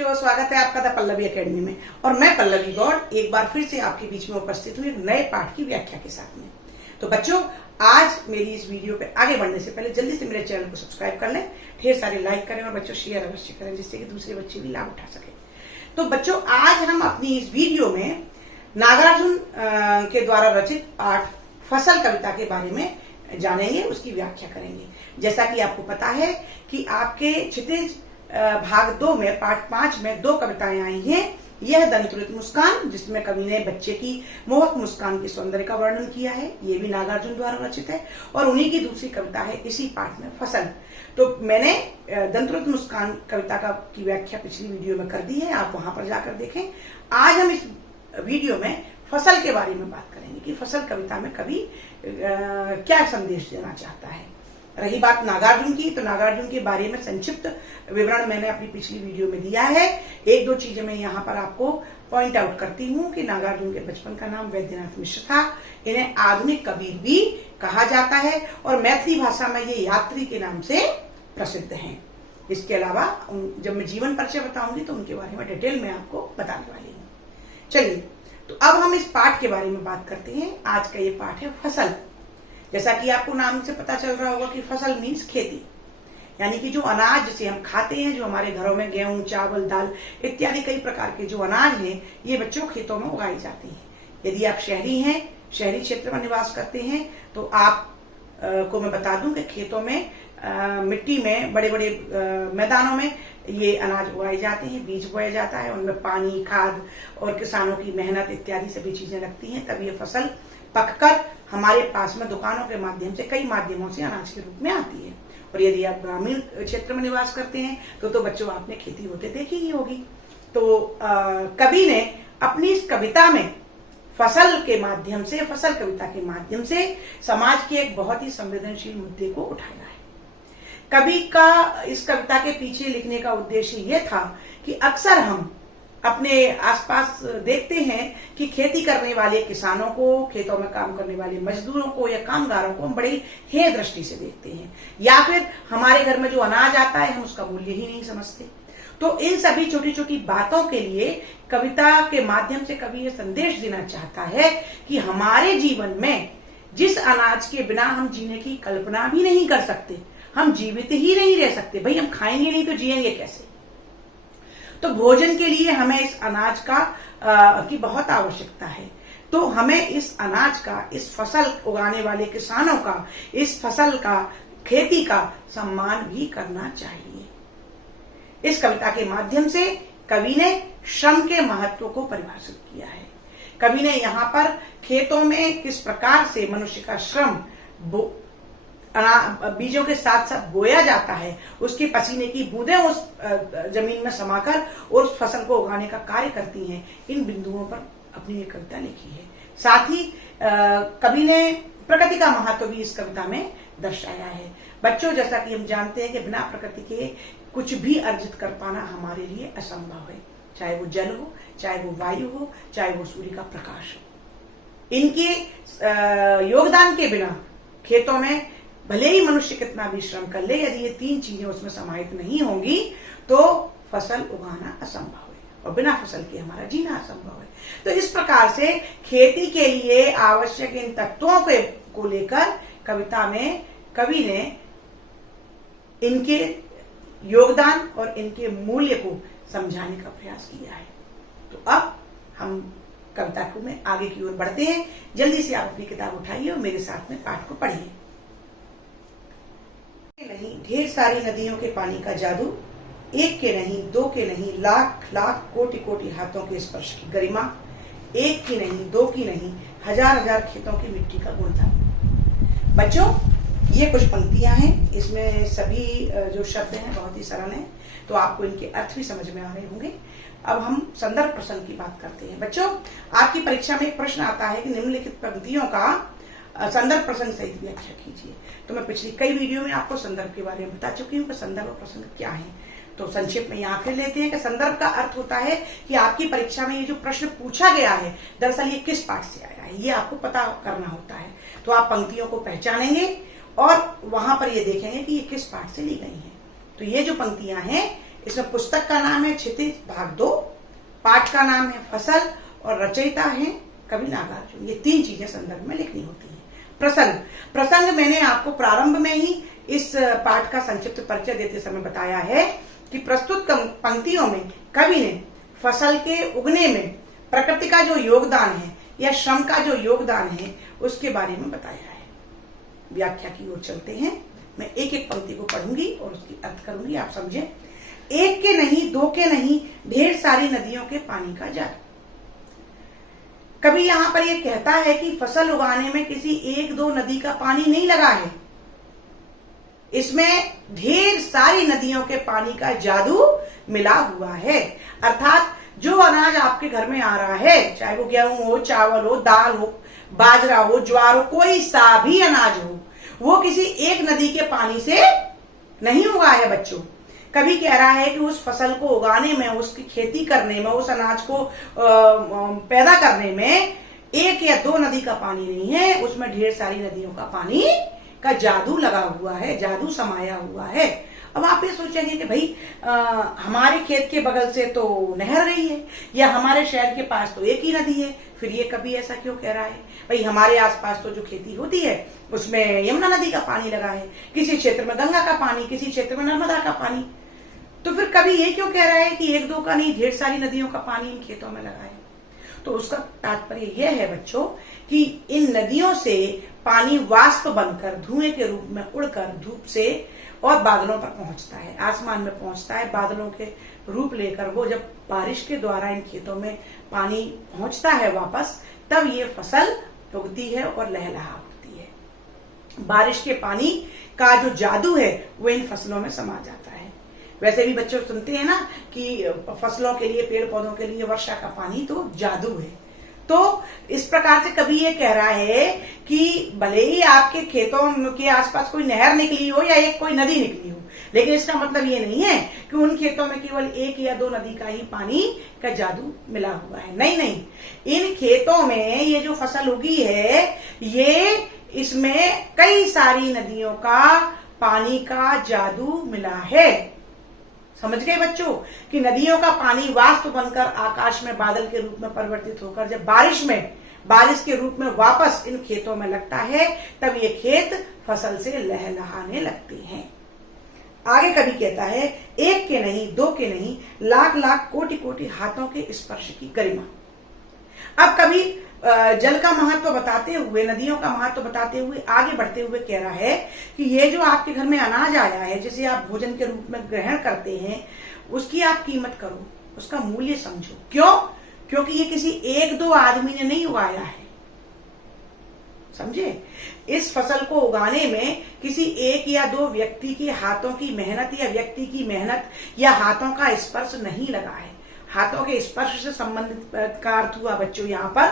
बच्चों, स्वागत है आपका द पल्लवी एकेडमी में। और मैं पल्लवी गौड़ एक बार फिर से आपके बीच में उपस्थित हूँ एक नए पाठ की व्याख्या के साथ में। तो बच्चों, आज मेरी इस वीडियो पे आगे बढ़ने से पहले जल्दी से मेरे चैनल को सब्सक्राइब कर लें, ढेर सारे लाइक करें और बच्चों शेयर अवश्य करें, जिससे कि दूसरे बच्चे भी लाभ उठा सके। तो बच्चों, आज हम अपनी इस वीडियो में नागार्जुन के द्वारा रचित पाठ फसल कविता के बारे में जानेंगे, उसकी व्याख्या करेंगे। जैसा कि आपको पता है कि आपके क्षितिज भाग 2 में पाठ 5 में 2 कविताएं आई हैं। यह दंतुलित मुस्कान, जिसमें कवि ने बच्चे की मोहक मुस्कान के सौंदर्य का वर्णन किया है, ये भी नागार्जुन द्वारा रचित है। और उन्हीं की दूसरी कविता है इसी पाठ में फसल। तो मैंने दंतुलित मुस्कान कविता की व्याख्या पिछली वीडियो में कर दी है, आप वहां पर जाकर देखें। आज हम इस वीडियो में फसल के बारे में बात करेंगे कि फसल कविता में कवि क्या संदेश देना चाहता है। रही बात नागार्जुन की, तो नागार्जुन के बारे में संक्षिप्त विवरण मैंने अपनी पिछली वीडियो में दिया है। एक दो चीजें मैं यहाँ पर आपको पॉइंट आउट करती हूँ कि नागार्जुन के बचपन का नाम वैद्यनाथ मिश्र था। इन्हें आधुनिक कबीर भी कहा जाता है और मैथिली भाषा में ये यात्री के नाम से प्रसिद्ध हैं। इसके अलावा जब मैं जीवन परिचय बताऊंगी तो उनके बारे में डिटेल में आपको बताने वाली हूँ। चलिए, तो अब हम इस पाठ के बारे में बात करते हैं। आज का ये पाठ है फसल। जैसा कि आपको नाम से पता चल रहा होगा कि फसल मीन्स खेती, यानी कि जो अनाज जिसे हम खाते हैं, जो हमारे घरों में गेहूं, चावल, दाल इत्यादि कई प्रकार के जो अनाज हैं, ये बच्चों खेतों में उगाए जाते हैं। यदि आप शहरी हैं, शहरी क्षेत्र में निवास करते हैं, तो आप को मैं बता दूं कि खेतों में मिट्टी में बड़े बड़े मैदानों में ये अनाज उगाए जाते हैं, बीज बोया जाता है, उनमें पानी, खाद और किसानों की मेहनत इत्यादि सभी चीजें लगती हैं, तब ये फसल पककर हमारे पास में दुकानों के माध्यम से, कई माध्यमों से अनाज के रूप में आती है। और यदि आप ग्रामीण क्षेत्र में निवास करते हैं तो बच्चों आपने खेती होते देखी ही होगी। तो कवि ने अपनी इस कविता में फसल के माध्यम से, फसल कविता के माध्यम से समाज के एक बहुत ही संवेदनशील मुद्दे को उठाया है। कवि का इस कविता के पीछे लिखने का उद्देश्य यह था कि अक्सर हम अपने आसपास देखते हैं कि खेती करने वाले किसानों को, खेतों में काम करने वाले मजदूरों को या कामगारों को हम बड़ी हेय दृष्टि से देखते हैं, या फिर हमारे घर में जो अनाज आता है हम उसका मूल्य ही नहीं समझते। तो इन सभी छोटी छोटी बातों के लिए कविता के माध्यम से कवि ये संदेश देना चाहता है कि हमारे जीवन में जिस अनाज के बिना हम जीने की कल्पना भी नहीं कर सकते, हम जीवित ही नहीं रह सकते। भाई, हम खाएंगे नहीं तो जिएंगे कैसे? तो भोजन के लिए हमें इस अनाज की बहुत आवश्यकता है। तो हमें इस अनाज का, इस फसल उगाने वाले किसानों का, इस फसल का, खेती का सम्मान भी करना चाहिए। इस कविता के माध्यम से कवि ने श्रम के महत्व को परिभाषित किया है। कवि ने यहाँ पर खेतों में किस प्रकार से मनुष्य का श्रम बीजों के साथ साथ बोया जाता है, उसके पसीने की बूंदें उस जमीन में समाकर और उस फसल को उगाने का कार्य करती हैं, इन बिंदुओं पर अपनी ये कविता लिखी है। साथ ही कवि ने प्रकृति का महत्व भी इस कविता में दर्शाया है। बच्चों, जैसा कि हम जानते हैं कि बिना प्रकृति के कुछ भी अर्जित कर पाना हमारे लिए असंभव है, चाहे वो जल हो, चाहे वो वायु हो, चाहे वो सूर्य का प्रकाश हो। इनके योगदान के बिना खेतों में भले ही मनुष्य कितना भी श्रम कर ले, यदि ये 3 चीजें उसमें समाहित नहीं होंगी तो फसल उगाना असंभव है और बिना फसल के हमारा जीना असंभव है। तो इस प्रकार से खेती के लिए आवश्यक इन तत्वों को लेकर कविता में कवि ने इनके योगदान और इनके मूल्य को समझाने का प्रयास किया है। तो अब हम कविता को में आगे की ओर बढ़ते हैं। जल्दी से आप अपनी किताब उठाइए और मेरे साथ में पाठ को पढ़िए। नहीं ढेर सारी नदियों के पानी का जादू, एक के नहीं, 2 के नहीं, लाख लाख कोटि कोटि हाथों के स्पर्श की गरिमा, एक की नहीं, 2 की नहीं, हजार हजार खेतों की मिट्टी का गुणधर्म। बच्चों, ये कुछ पंक्तियां हैं, इसमें सभी जो शब्द हैं बहुत ही सरल हैं, तो आपको इनके अर्थ भी समझ में आ रहे होंगे। अब हम संदर्भ प्रसंग की बात करते हैं। बच्चों, आपकी परीक्षा में एक प्रश्न आता है कि निम्नलिखित पंक्तियों का संदर्भ प्रसंग सहित व्याख्या कीजिए। तो मैं पिछली कई वीडियो में आपको संदर्भ के बारे में बता चुकी हूँ कि संदर्भ और प्रसंग क्या है। तो संक्षेप में यहाँ फिर लेते हैं कि संदर्भ का अर्थ होता है कि आपकी परीक्षा में ये जो प्रश्न पूछा गया है, दरअसल ये किस पाठ से आया है, ये आपको पता करना होता है। तो आप पंक्तियों को पहचानेंगे और वहां पर ये देखेंगे कि ये किस पाठ से ली गई है। तो ये जो पंक्तियां हैं इसमें पुस्तक का नाम है क्षितिज भाग 2, पाठ का नाम है फसल और रचयिता है कवि नागार्जुन। ये 3 चीजें संदर्भ में लिखनी होती है। प्रसंग मैंने आपको प्रारंभ में ही इस पाठ का संक्षिप्त परिचय देते समय बताया है कि प्रस्तुत पंक्तियों में कवि ने फसल के उगने में प्रकृति का जो योगदान है या श्रम का जो योगदान है उसके बारे में बताया है। व्याख्या की ओर चलते हैं। मैं एक एक पंक्ति को पढ़ूंगी और उसकी अर्थ करूंगी, आप समझें। एक के नहीं, दो के नहीं, ढेर सारी नदियों के पानी का जादू। कभी यहां पर यह कहता है कि फसल उगाने में किसी 1-2 नदी का पानी नहीं लगा है, इसमें ढेर सारी नदियों के पानी का जादू मिला हुआ है। अर्थात जो अनाज आपके घर में आ रहा है, चाहे वो गेहूं हो, चावल हो, दाल हो, बाजरा हो, ज्वार हो, कोई सा भी अनाज हो, वो किसी एक नदी के पानी से नहीं उगा है बच्चों। कभी कह रहा है कि उस फसल को उगाने में, उसकी खेती करने में, उस अनाज को पैदा करने में 1 या 2 नदी का पानी नहीं है, उसमें ढेर सारी नदियों का पानी का जादू लगा हुआ है, जादू समाया हुआ है। अब आप ये सोचेंगे कि भाई हमारे खेत के बगल से तो नहर रही है या हमारे शहर के पास तो एक ही नदी है, फिर ये कभी ऐसा क्यों कह रहा है? भाई हमारे आसपास तो जो खेती होती है उसमें यमुना नदी का पानी लगा है, किसी क्षेत्र में गंगा का पानी, किसी क्षेत्र में नर्मदा का पानी, तो फिर कभी ये क्यों कह रहा है कि 1-2 का नहीं, ढेर सारी नदियों का पानी इन खेतों में लगा है? तो उसका तात्पर्य यह है बच्चों कि इन नदियों से पानी वाष्प बनकर धुएं के रूप में उड़कर धूप से और बादलों पर पहुंचता है, आसमान में पहुंचता है, बादलों के रूप लेकर वो जब बारिश के द्वारा इन खेतों में पानी पहुंचता है वापस, तब ये फसल उगती है और लहलहा उठती है। बारिश के पानी का जो जादू है वो इन फसलों में समा जाता है। वैसे भी बच्चों सुनते हैं ना कि फसलों के लिए, पेड़ पौधों के लिए वर्षा का पानी तो जादू है। तो इस प्रकार से कभी ये कह रहा है कि भले ही आपके खेतों के आसपास कोई नहर निकली हो या एक कोई नदी निकली हो, लेकिन इसका मतलब ये नहीं है कि उन खेतों में केवल 1 या 2 नदी का ही पानी का जादू मिला हुआ है। नहीं, इन खेतों में ये जो फसल उगी है, ये इसमें कई सारी नदियों का पानी का जादू मिला है। समझ गए बच्चों कि नदियों का पानी वाष्प बनकर आकाश में बादल के रूप में परिवर्तित होकर जब बारिश के रूप में वापस इन खेतों में लगता है, तब ये खेत फसल से लहलहाने लगते हैं। आगे कभी कहता है, 1 के नहीं, 2 के नहीं, लाख लाख कोटि कोटि हाथों के स्पर्श की गरिमा। अब कभी जल का महत्व बताते हुए, नदियों का महत्व बताते हुए आगे बढ़ते हुए कह रहा है कि ये जो आपके घर में अनाज आया है, जिसे आप भोजन के रूप में ग्रहण करते हैं, उसकी आप कीमत करो, उसका मूल्य समझो। क्यों? क्योंकि ये किसी 1-2 आदमी ने नहीं उगाया है। समझे? इस फसल को उगाने में किसी 1 या 2 व्यक्ति के हाथों की मेहनत या व्यक्ति की मेहनत या हाथों का स्पर्श नहीं लगा है। हाथों के स्पर्श से संबंधित का अर्थ हुआ बच्चों यहाँ पर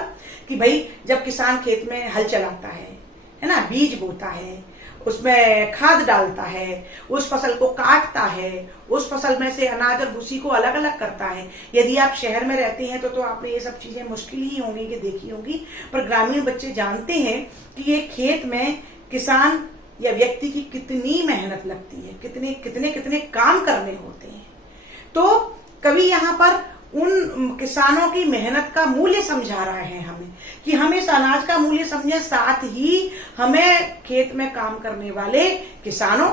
कि भाई जब किसान खेत में हल चलाता है ना, बीज बोता है, उसमें खाद डालता है, उस फसल को काटता है, उस फसल में से अनाज और भूसी को अलग अलग करता है। यदि आप शहर में रहते हैं तो आपने ये सब चीजें मुश्किल ही होंगी कि देखी होंगी, पर ग्रामीण बच्चे जानते हैं कि ये खेत में किसान या व्यक्ति की कितनी मेहनत लगती है, कितने कितने कितने काम करने होते हैं। तो कवि यहाँ पर उन किसानों की मेहनत का मूल्य समझा रहा है हमें कि हमें इस अनाज का मूल्य समझे, साथ ही हमें खेत में काम करने वाले किसानों,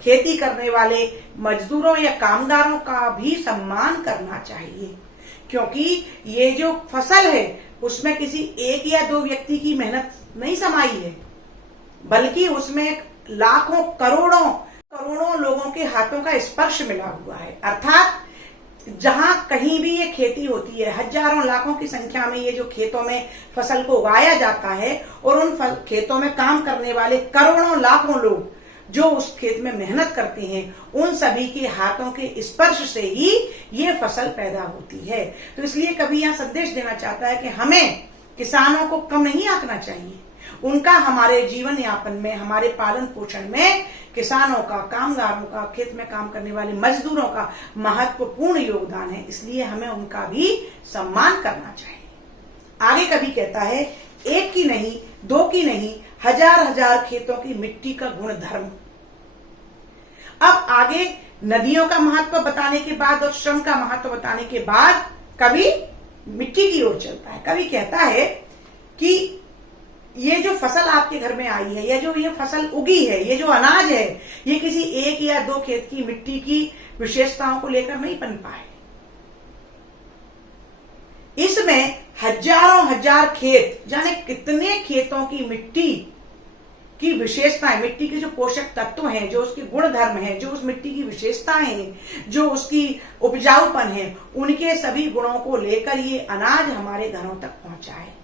खेती करने वाले मजदूरों या कामगारों का भी सम्मान करना चाहिए। क्योंकि ये जो फसल है उसमें किसी 1 या 2 व्यक्ति की मेहनत नहीं समाई है, बल्कि उसमें लाखों करोड़ों लोगों के हाथों का स्पर्श मिला हुआ है। अर्थात जहां कहीं भी ये खेती होती है, हजारों लाखों की संख्या में ये जो खेतों में फसल को उगाया जाता है और उन खेतों में काम करने वाले करोड़ों लाखों लोग जो उस खेत में मेहनत करते हैं, उन सभी के हाथों के स्पर्श से ही ये फसल पैदा होती है। तो इसलिए कभी यहां संदेश देना चाहता है कि हमें किसानों को कम नहीं आंकना चाहिए। उनका हमारे जीवन यापन में, हमारे पालन पोषण में किसानों का, कामगारों का, खेत में काम करने वाले मजदूरों का महत्वपूर्ण योगदान है। इसलिए हमें उनका भी सम्मान करना चाहिए। आगे कभी कहता है, 1 की नहीं, 2 की नहीं, हजार हजार खेतों की मिट्टी का गुण धर्म। अब आगे नदियों का महत्व बताने के बाद और श्रम का महत्व बताने के बाद कवि मिट्टी की ओर चलता है। कवि कहता है कि ये जो फसल आपके घर में आई है, या जो ये फसल उगी है, ये जो अनाज है, ये किसी एक या दो खेत की मिट्टी की विशेषताओं को लेकर नहीं पनपा है। इसमें हजारों हजार खेत, जाने कितने खेतों की मिट्टी की विशेषताएं, मिट्टी के जो पोषक तत्व हैं, जो उसके गुण धर्म हैं, जो उस मिट्टी की विशेषताएं हैं, जो उसकी उपजाऊपन है, उनके सभी गुणों को लेकर ये अनाज हमारे घरों तक पहुंचा है।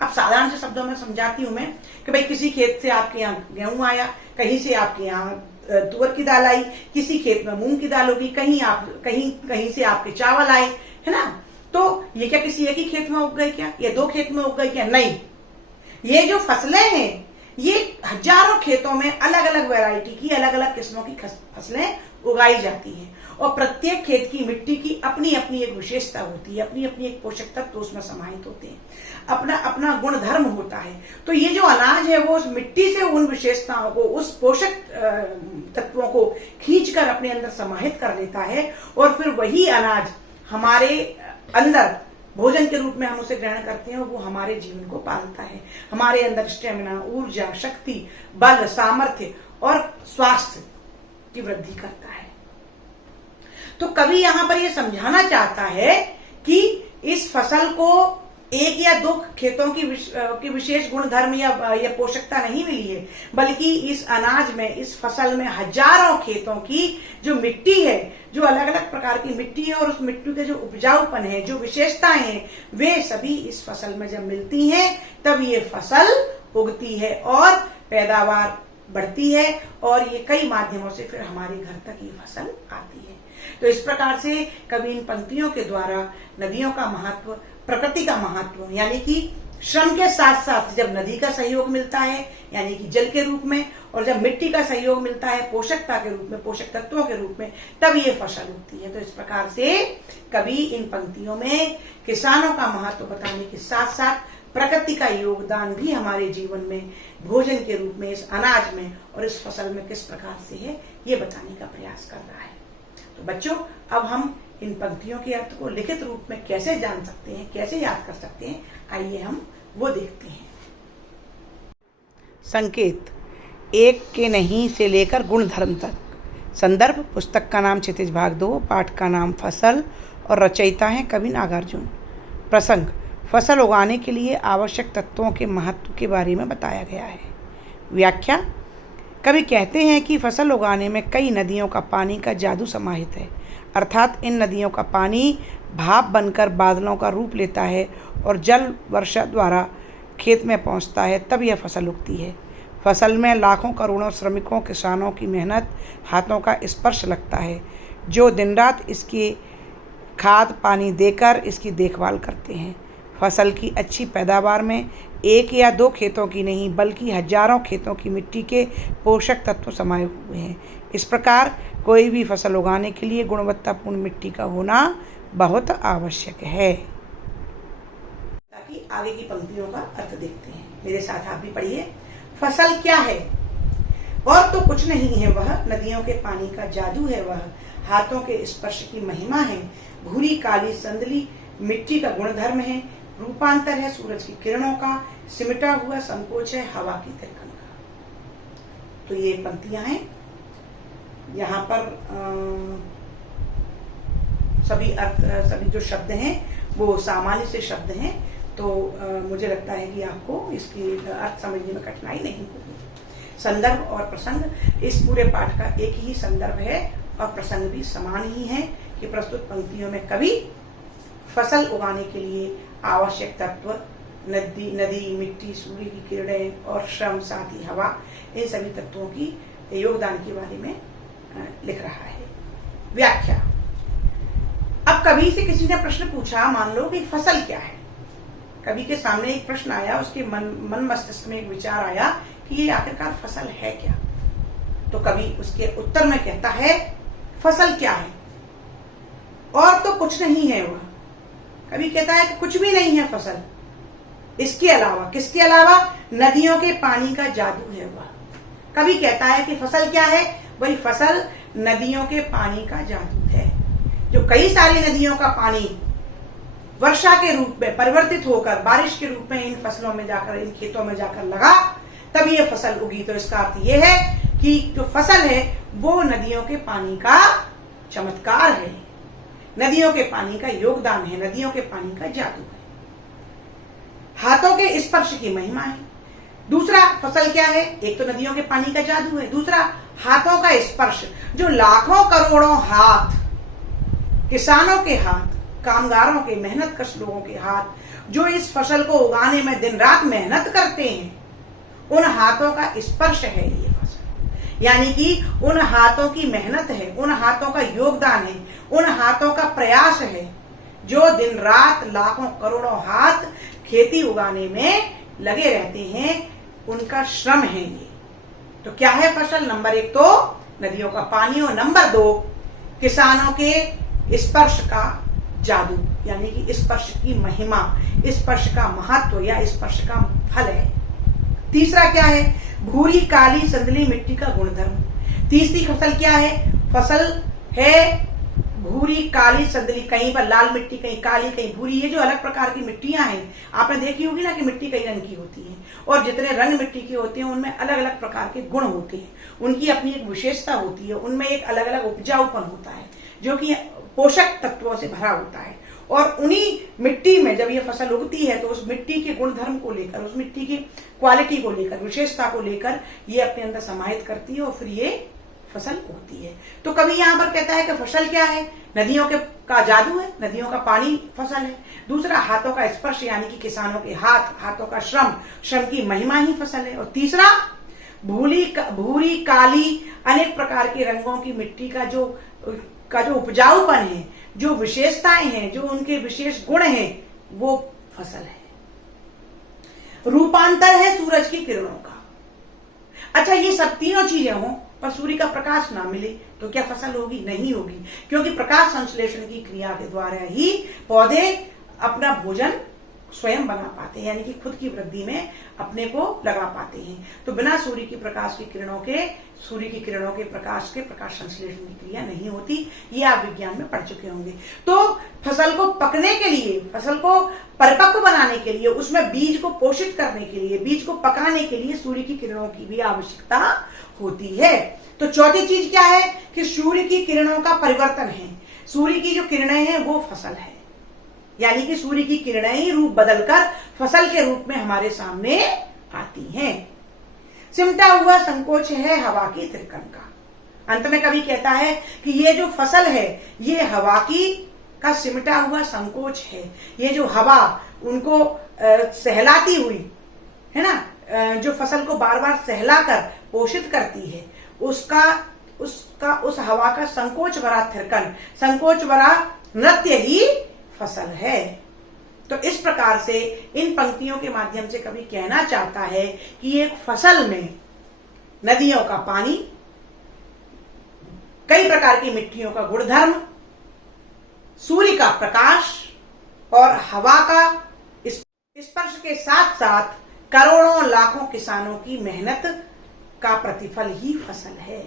अब साधारण से शब्दों में समझाती हूं मैं कि भाई किसी खेत से आपके यहाँ गेहूं आया, कहीं से आपके यहाँ तुअर की दाल आई, किसी खेत में मूंग की दाल होगी, कहीं से आपके चावल आए, है ना। तो ये क्या किसी एक ही खेत में उग गए क्या, ये दो खेत में उग गए क्या? नहीं, ये जो फसलें हैं ये हजारों खेतों में अलग अलग वैरायटी की, अलग अलग किस्मों की फसलें उगाई जाती हैं, और प्रत्येक खेत की मिट्टी की अपनी अपनी एक विशेषता होती है, अपनी अपनी एक पोषक तत्व उसमें समाहित होते हैं, अपना अपना गुण धर्म होता है। तो ये जो अनाज है वो उस मिट्टी से उन विशेषताओं को, उस पोषक तत्वों को खींचकर अपने अंदर समाहित कर लेता है, और फिर वही अनाज हमारे अंदर भोजन के रूप में हम उसे ग्रहण करते हैं, और वो हमारे जीवन को पालता है, हमारे अंदर स्टेमिना, ऊर्जा, शक्ति, बल, सामर्थ्य और स्वास्थ्य की वृद्धि करता है। तो कवि यहां पर यह समझाना चाहता है कि इस फसल को एक या दो खेतों की विशेष गुण धर्म या पोषकता नहीं मिली है, बल्कि इस अनाज में, इस फसल में हजारों खेतों की जो मिट्टी है, जो अलग अलग प्रकार की मिट्टी है, और उस मिट्टी के जो उपजाऊपन है, जो विशेषताएं हैं, वे सभी इस फसल में जब मिलती हैं तब ये फसल उगती है और पैदावार बढ़ती है, और ये कई माध्यमों से फिर हमारे घर तक ये फसल आती है। तो इस प्रकार से कवि इन पंक्तियों के द्वारा नदियों का महत्व, प्रकृति का महत्व, यानी कि श्रम के साथ साथ जब नदी का सहयोग मिलता है यानी कि जल के रूप में, और जब मिट्टी का सहयोग मिलता है पोषकता के रूप में, पोषक तत्वों के रूप में, तब ये फसल उगती है। तो इस प्रकार से कवि इन पंक्तियों में किसानों का महत्व बताने के साथ साथ प्रकृति का योगदान भी हमारे जीवन में भोजन के रूप में, इस अनाज में और इस फसल में किस प्रकार से है, ये बताने का प्रयास कर रहा है। तो बच्चों, अब हम इन पंक्तियों के अर्थ को लिखित रूप में कैसे जान सकते हैं, कैसे याद कर सकते हैं, आइए हम वो देखते हैं। संकेत: एक के नहीं से लेकर गुण धर्म तक। संदर्भ: पुस्तक का नाम क्षितिज भाग 2, पाठ का नाम फसल, और रचयिता हैं कवि नागार्जुन। प्रसंग: फसल उगाने के लिए आवश्यक तत्वों के महत्व के बारे में बताया गया है। व्याख्या: कवि कहते हैं कि फसल उगाने में कई नदियों का पानी का जादू समाहित है, अर्थात इन नदियों का पानी भाप बनकर बादलों का रूप लेता है और जल वर्षा द्वारा खेत में पहुंचता है, तब यह फसल उगती है। फसल में लाखों करोड़ों श्रमिकों, किसानों की मेहनत, हाथों का स्पर्श लगता है, जो दिन रात इसकी खाद पानी देकर इसकी देखभाल करते हैं। फसल की अच्छी पैदावार में एक या दो खेतों की नहीं बल्कि हजारों खेतों की मिट्टी के पोषक तत्व समाये हुए हैं। इस प्रकार कोई भी फसल उगाने के लिए गुणवत्तापूर्ण मिट्टी का होना बहुत आवश्यक है। ताकि आगे की पंक्तियों का अर्थ देखते हैं, मेरे साथ आप भी पढ़िए। फसल क्या है? और तो कुछ नहीं है वह, नदियों के पानी का जादू है वह, हाथों के स्पर्श की महिमा है, भूरी काली संदली मिट्टी का गुणधर्म है, रूपांतर है सूरज की किरणों का, सिमटा हुआ संकोच है हवा की तिरकन का। तो ये पंक्तियां हैं। यहाँ पर सभी जो शब्द हैं वो सामान्य से शब्द हैं, तो मुझे लगता है कि आपको इसकी अर्थ समझने में कठिनाई नहीं होगी। संदर्भ और प्रसंग: इस पूरे पाठ का एक ही संदर्भ है और प्रसंग भी समान ही है कि प्रस्तुत पंक्तियों में कवि फसल उगाने के लिए आवश्यक तत्व नदी, मिट्टी, सूर्य की किरणें और श्रम, साथ ही हवा, इन सभी तत्वों की योगदान के बारे में लिख रहा है। व्याख्या: अब कवि से किसी ने प्रश्न पूछा, मान लो कि फसल क्या है। कवि के सामने एक प्रश्न आया, उसके मन मस्तिष्क में एक विचार आया कि ये आखिरकार फसल है क्या। तो कवि उसके उत्तर में कहता है, फसल क्या है? और तो कुछ नहीं है वह। कवि कहता है कि कुछ भी नहीं है फसल, इसके अलावा, किसके अलावा? नदियों के पानी का जादू है वह। कवि कहता है कि फसल क्या है? वही फसल नदियों के पानी का जादू है। जो कई सारी नदियों का पानी वर्षा के रूप में परिवर्तित होकर बारिश के रूप में इन फसलों में जाकर, इन खेतों में जाकर लगा, तब ये फसल उगी। तो इसका अर्थ ये है कि जो फसल है वो नदियों के पानी का चमत्कार है, नदियों के पानी का योगदान है, नदियों के पानी का जादू है। हाथों के स्पर्श की महिमा है। दूसरा फसल क्या है? एक तो नदियों के पानी का जादू है, दूसरा हाथों का स्पर्श। जो लाखों करोड़ों हाथ, किसानों के हाथ, कामगारों के, मेहनतकश लोगों के हाथ जो इस फसल को उगाने में दिन रात मेहनत करते हैं, उन हाथों का स्पर्श है ये फसल। यानी कि उन हाथों की मेहनत है, उन हाथों का योगदान है, उन हाथों का प्रयास है, जो दिन रात लाखों करोड़ों हाथ खेती उगाने में लगे रहते हैं, उनका श्रम है ये। तो क्या है फसल? नंबर एक तो नदियों का पानी, और नंबर दो किसानों के स्पर्श का जादू, यानी कि स्पर्श की महिमा, स्पर्श का महत्व या स्पर्श का फल है। तीसरा क्या है? भूरी काली संदली मिट्टी का गुणधर्म। तीसरी फसल क्या है? फसल है भूरी काली संदली, कहीं पर लाल मिट्टी, कहीं काली, कहीं भूरी। ये जो अलग प्रकार की मिट्टियां हैं, आपने देखी होगी ना कि मिट्टी कई रंग की होती है, और जितने रंग मिट्टी के होते हैं उनमें अलग अलग प्रकार के गुण होते हैं, उनकी अपनी एक विशेषता होती है, उनमें एक अलग अलग उपजाऊपन होता है जो कि पोषक तत्वों से भरा होता है। और उन्हीं मिट्टी में जब ये फसल उगती है तो उस मिट्टी के गुणधर्म को लेकर, उस मिट्टी की क्वालिटी को लेकर, विशेषता को लेकर ये अपने अंदर समाहित करती है और फिर ये फसल उगती है। तो कभी यहाँ पर कहता है कि फसल क्या है? नदियों के का जादू है, नदियों का पानी फसल है। दूसरा हाथों का स्पर्श, यानी कि किसानों के हाथ, हाथों का श्रम, श्रम की महिमा ही फसल है। और तीसरा भूरी काली अनेक प्रकार के रंगों की मिट्टी का जो उपजाऊपन है, जो विशेषताएं हैं, जो उनके विशेष गुण हैं, वो फसल है। रूपांतर है सूरज की किरणों का। अच्छा, ये सब तीनों चीजें हों पर सूर्य का प्रकाश ना मिले तो क्या फसल होगी? नहीं होगी, क्योंकि प्रकाश संश्लेषण की क्रिया के द्वारा ही पौधे अपना भोजन स्वयं बना पाते हैं, यानी कि खुद की वृद्धि में अपने को लगा पाते हैं। तो बिना सूर्य की किरणों के प्रकाश के प्रकाश संश्लेषण की क्रिया नहीं होती। ये आप विज्ञान में पढ़ चुके होंगे। तो फसल को पकने के लिए, फसल को परिपक्व बनाने के लिए, उसमें बीज को पोषित करने के लिए, बीज को पकाने के लिए सूर्य की किरणों की भी आवश्यकता होती है। तो चौथी चीज क्या है कि सूर्य की किरणों का परिवर्तन है। सूर्य की जो किरणें हैं वो फसल है, यानी कि सूर्य की किरणें ही रूप बदलकर फसल के रूप में हमारे सामने आती हैं। सिमटा हुआ संकोच है हवा की थिरकन का। अंत में कवि कहता है कि ये जो फसल है ये हवा का सिमटा हुआ संकोच है। ये जो हवा उनको सहलाती हुई है ना, जो फसल को बार बार सहलाकर पोषित करती है, उस हवा का संकोच भरा थिरकन, संकोच भरा नृत्य ही फसल है। तो इस प्रकार से इन पंक्तियों के माध्यम से कवि कहना चाहता है कि एक फसल में नदियों का पानी, कई प्रकार की मिट्टियों का गुणधर्म, सूर्य का प्रकाश और हवा का स्पर्श के साथ साथ करोड़ों लाखों किसानों की मेहनत का प्रतिफल ही फसल है।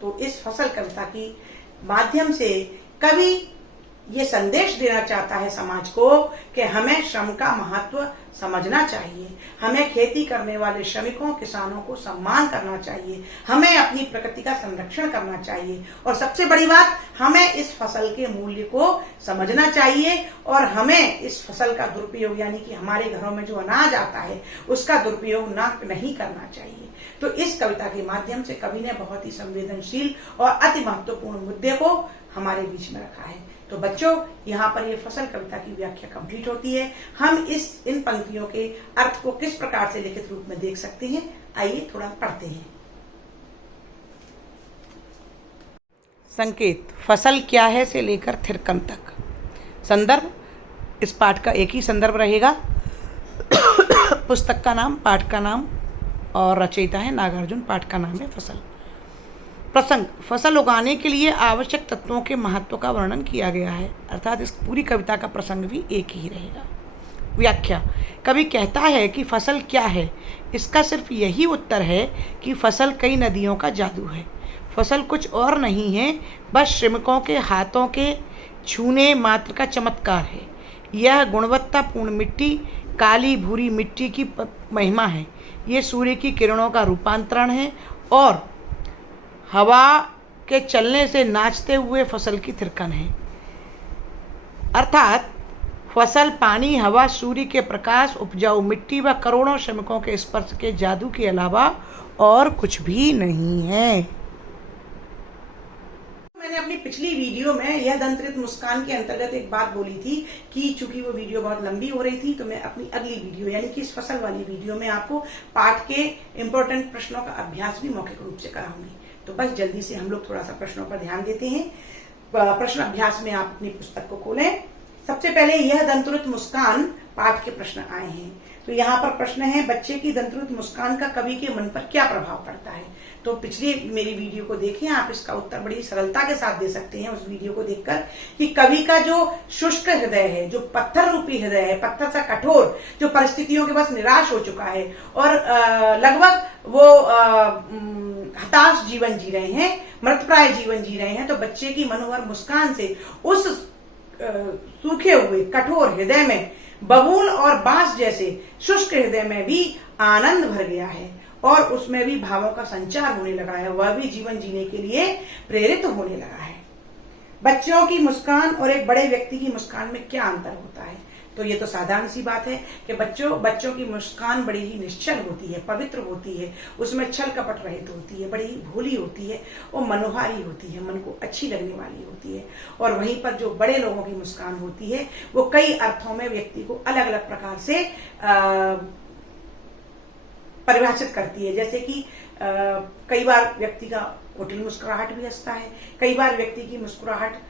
तो इस फसल कविता की माध्यम से कवि ये संदेश देना चाहता है समाज को कि हमें श्रम का महत्व समझना चाहिए, हमें खेती करने वाले श्रमिकों, किसानों को सम्मान करना चाहिए, हमें अपनी प्रकृति का संरक्षण करना चाहिए, और सबसे बड़ी बात, हमें इस फसल के मूल्य को समझना चाहिए और हमें इस फसल का दुरुपयोग, यानी कि हमारे घरों में जो अनाज आता है उसका दुरुपयोग नहीं करना चाहिए। तो इस कविता के माध्यम से कवि ने बहुत ही संवेदनशील और अति महत्वपूर्ण मुद्दे को हमारे बीच में रखा है। तो बच्चों, यहाँ पर ये फसल कविता की व्याख्या कंप्लीट होती है। हम इन पंक्तियों के अर्थ को किस प्रकार से लिखित रूप में देख सकते हैं, आइए थोड़ा पढ़ते हैं। संकेत: फसल क्या है से लेकर थिरकन तक। संदर्भ: इस पाठ का एक ही संदर्भ रहेगा। पुस्तक का नाम, पाठ का नाम और रचयिता है नागार्जुन, पाठ का नाम है फसल। प्रसंग: फसल उगाने के लिए आवश्यक तत्वों के महत्व का वर्णन किया गया है, अर्थात इस पूरी कविता का प्रसंग भी एक ही रहेगा। व्याख्या: कवि कहता है कि फसल क्या है, इसका सिर्फ यही उत्तर है कि फसल कई नदियों का जादू है। फसल कुछ और नहीं है, बस श्रमिकों के हाथों के छूने मात्र का चमत्कार है। यह गुणवत्तापूर्ण मिट्टी काली भूरी मिट्टी की महिमा है। ये सूर्य की किरणों का रूपांतरण है और हवा के चलने से नाचते हुए फसल की थिरकन है। अर्थात फसल, पानी, हवा, सूर्य के प्रकाश, उपजाऊ मिट्टी व करोड़ों श्रमिकों के स्पर्श के जादू के अलावा और कुछ भी नहीं है। मैंने अपनी पिछली वीडियो में यह दंतरित मुस्कान के अंतर्गत एक बात बोली थी कि चूंकि वो वीडियो बहुत लंबी हो रही थी, तो मैं अपनी अगली वीडियो यानी कि इस फसल वाली वीडियो में आपको पाठ के इंपॉर्टेंट प्रश्नों का अभ्यास भी मौखिक रूप से कराऊंगी। तो बस जल्दी से हम लोग थोड़ा सा प्रश्नों पर ध्यान देते हैं। प्रश्न अभ्यास में आप अपनी पुस्तक को खोलें। सबसे पहले यह दंतरित मुस्कान पाठ के प्रश्न आए हैं। तो यहाँ पर प्रश्न है, बच्चे की दंतरित मुस्कान का कवि के मन पर क्या प्रभाव पड़ता है। तो पिछली मेरी वीडियो को देखें, आप इसका उत्तर बड़ी सरलता के साथ दे सकते हैं उस वीडियो को देखकर कि कवि का जो शुष्क हृदय है, जो पत्थर रूपी हृदय है, पत्थर सा कठोर, जो परिस्थितियों के बस निराश हो चुका है और लगभग वो हताश जीवन जी रहे हैं, मृतप्राय जीवन जी रहे हैं, तो बच्चे की मनोहर मुस्कान से उस सूखे हुए कठोर हृदय में बबूल और बांस जैसे शुष्क हृदय में भी आनंद भर गया है और उसमें भी भावों का संचार होने लगा है। वह भी जीवन जीने के लिए प्रेरित होने लगा है। बच्चों की मुस्कान और एक बड़े व्यक्ति की मुस्कान में क्या अंतर होता है। तो ये तो साधारण सी बात है कि बच्चों की मुस्कान बड़ी ही निश्चल होती है, पवित्र होती है, उसमें छल कपट रहित होती है, बड़ी ही भोली होती है और मनोहारी होती है, मन को अच्छी लगने वाली होती है। और वहीं पर जो बड़े लोगों की मुस्कान होती है वो कई अर्थों में व्यक्ति को अलग अलग प्रकार से परिभाषित करती है। जैसे कि कई बार व्यक्ति का कुटिल मुस्कुराहट भी हंसता है, कई बार व्यक्ति की मुस्कुराहट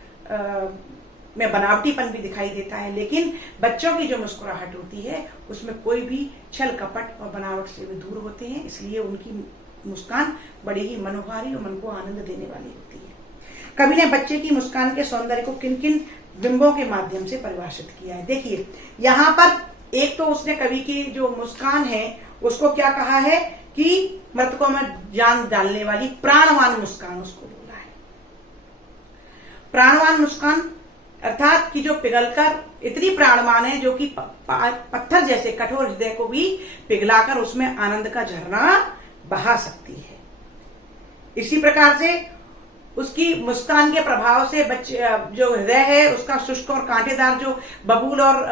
में बनावटीपन भी दिखाई देता है, लेकिन बच्चों की जो मुस्कुराहट होती है उसमें कोई भी छल कपट और बनावट से भी दूर होते हैं, इसलिए उनकी मुस्कान बड़ी ही मनोहारी और मन को आनंद देने वाली होती है। कवि ने बच्चे की मुस्कान के सौंदर्य को किन किन बिंबों के माध्यम से परिभाषित किया है। देखिए यहाँ पर एक तो उसने कवि की जो मुस्कान है उसको क्या कहा है कि मृतकों में जान डालने वाली प्राणवान मुस्कान उसको बोला है। प्राणवान मुस्कान अर्थात कि जो पिघलकर इतनी प्राणवान है जो कि पत्थर जैसे कठोर हृदय को भी पिघलाकर उसमें आनंद का झरना बहा सकती है। इसी प्रकार से उसकी मुस्कान के प्रभाव से बच्चे जो हृदय है उसका शुष्क और कांटेदार, जो बबूल और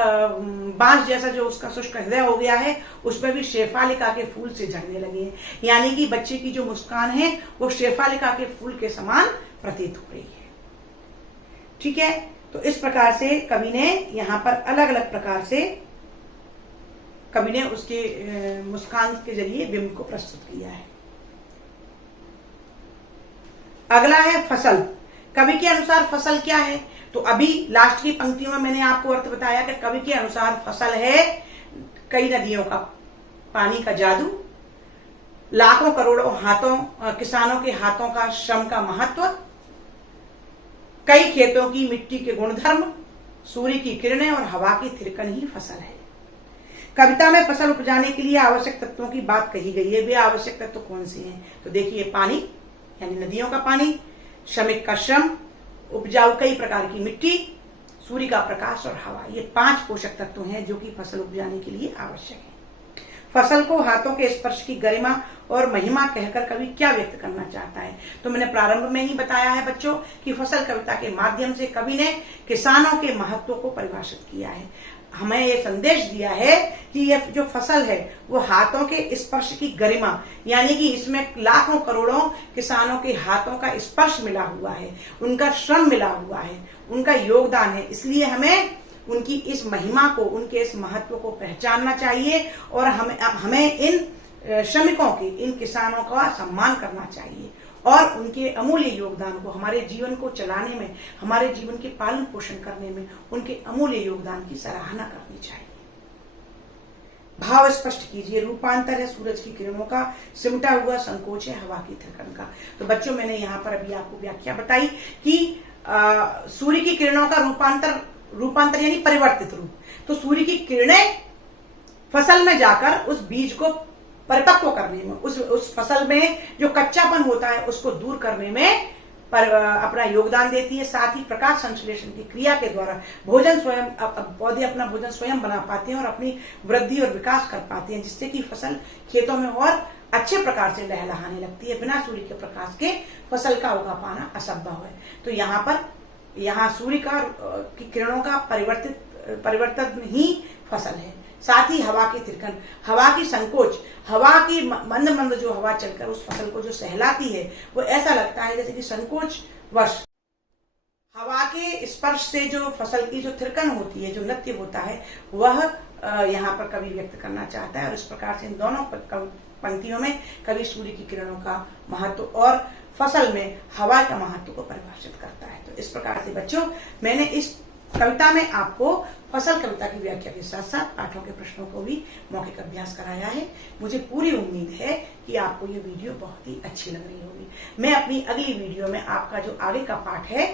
बांस जैसा जो उसका शुष्क हृदय हो गया है, उसमें भी शेफालिका के फूल से झड़ने लगे हैं। यानी कि बच्चे की जो मुस्कान है वो शेफालिका के फूल के समान प्रतीत हो रही है। ठीक है, तो इस प्रकार से कवि ने यहाँ पर अलग अलग प्रकार से कवि ने उसके मुस्कान के जरिए बिंब को प्रस्तुत किया है। अगला है फसल। कवि के अनुसार फसल क्या है। तो अभी लास्ट की पंक्तियों में मैंने आपको अर्थ बताया कि कवि के अनुसार फसल है कई नदियों का पानी का जादू, लाखों करोड़ों हाथों किसानों के हाथों का श्रम का महत्व, कई खेतों की मिट्टी के गुणधर्म, सूर्य की किरणें और हवा की थिरकन ही फसल है। कविता में फसल उपजाने के लिए आवश्यक तत्वों की बात कही गई है। वे आवश्यक तत्व कौन से हैं। तो देखिए, पानी यानी नदियों का पानी, श्रमिक का श्रम, उपजाऊ कई प्रकार की मिट्टी, सूर्य का प्रकाश और हवा, ये 5 पोषक तत्व हैं जो कि फसल उपजाने के लिए आवश्यक है। फसल को हाथों के स्पर्श की गरिमा और महिमा कहकर कवि क्या व्यक्त करना चाहता है। तो मैंने प्रारंभ में ही बताया है बच्चों कि फसल कविता के माध्यम से कवि ने किसानों के महत्व को परिभाषित किया है। हमें ये संदेश दिया है कि यह जो फसल है वो हाथों के स्पर्श की गरिमा, यानी कि इसमें लाखों करोड़ों किसानों के हाथों का स्पर्श मिला हुआ है, उनका श्रम मिला हुआ है, उनका योगदान है। इसलिए हमें उनकी इस महिमा को, उनके इस महत्व को पहचानना चाहिए और हमें इन श्रमिकों के, इन किसानों का सम्मान करना चाहिए और उनके अमूल्य योगदान को, हमारे जीवन को चलाने में, हमारे जीवन के पालन पोषण करने में उनके अमूल्य योगदान की सराहना करनी चाहिए। भाव स्पष्ट कीजिए। रूपांतर है सूरज की किरणों का, सिमटा हुआ संकोच है हवा की थिरकन का। तो बच्चों, मैंने यहाँ पर अभी आपको व्याख्या बताई कि सूर्य की किरणों का रूपांतर यानी परिवर्तित रूप। तो सूर्य की किरणें फसल में जाकर उस बीज को परिपक्व करने में, उस फसल में जो कच्चापन होता है उसको दूर करने में अपना योगदान देती है। साथ ही प्रकाश संश्लेषण की क्रिया के द्वारा भोजन स्वयं, पौधे अपना भोजन स्वयं बना पाते हैं और अपनी वृद्धि और विकास कर पाते हैं, जिससे कि फसल खेतों में और अच्छे प्रकार से लहलहाने लगती है। बिना सूर्य के प्रकाश के फसल का उगा पाना असंभव है। तो यहाँ सूर्य की किरणों का परिवर्तन ही फसल है। साथ ही हवा की थिरकन, हवा की संकोच, हवा की मंद मंद जो हवा चलकर उस फसल को जो सहलाती है, वो ऐसा लगता है जैसे कि संकोच वश हवा के स्पर्श से जो फसल की जो थिरकन होती है, जो नृत्य होता है, वह यहाँ पर कवि व्यक्त करना चाहता है। और इस प्रकार से इन दोनों पंक्तियों में कवि सूर्य की किरणों का महत्व और फसल में हवा का महत्व को परिभाषित करता है। तो इस प्रकार से बच्चों, मैंने इस कविता में आपको फसल कविता की व्याख्या के साथ साथ पाठों के प्रश्नों को भी मौखिक अभ्यास कराया है। मुझे पूरी उम्मीद है कि आपको ये वीडियो बहुत ही अच्छी लग रही होगी। मैं अपनी अगली वीडियो में आपका जो आगे का पाठ है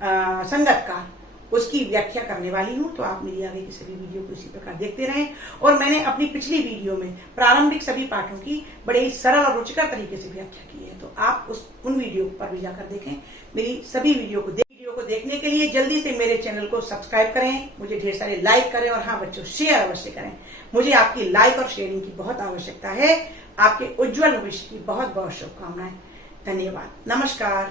संगतकार, उसकी व्याख्या करने वाली हूँ। तो आप मेरी आगे की सभी वीडियो को इसी प्रकार देखते रहें। और मैंने अपनी पिछली वीडियो में प्रारंभिक सभी पाठों की बड़े ही सरल और रुचिकर तरीके से व्याख्या की है, तो आप उन वीडियो पर भी जाकर देखें। मेरी सभी वीडियो को देखने के लिए जल्दी से मेरे चैनल को सब्सक्राइब करें, मुझे ढेर सारे लाइक करें और हाँ बच्चों, शेयर अवश्य करें। मुझे आपकी लाइक और शेयरिंग की बहुत आवश्यकता है। आपके उज्जवल भविष्य की बहुत बहुत शुभकामनाएं। धन्यवाद। नमस्कार।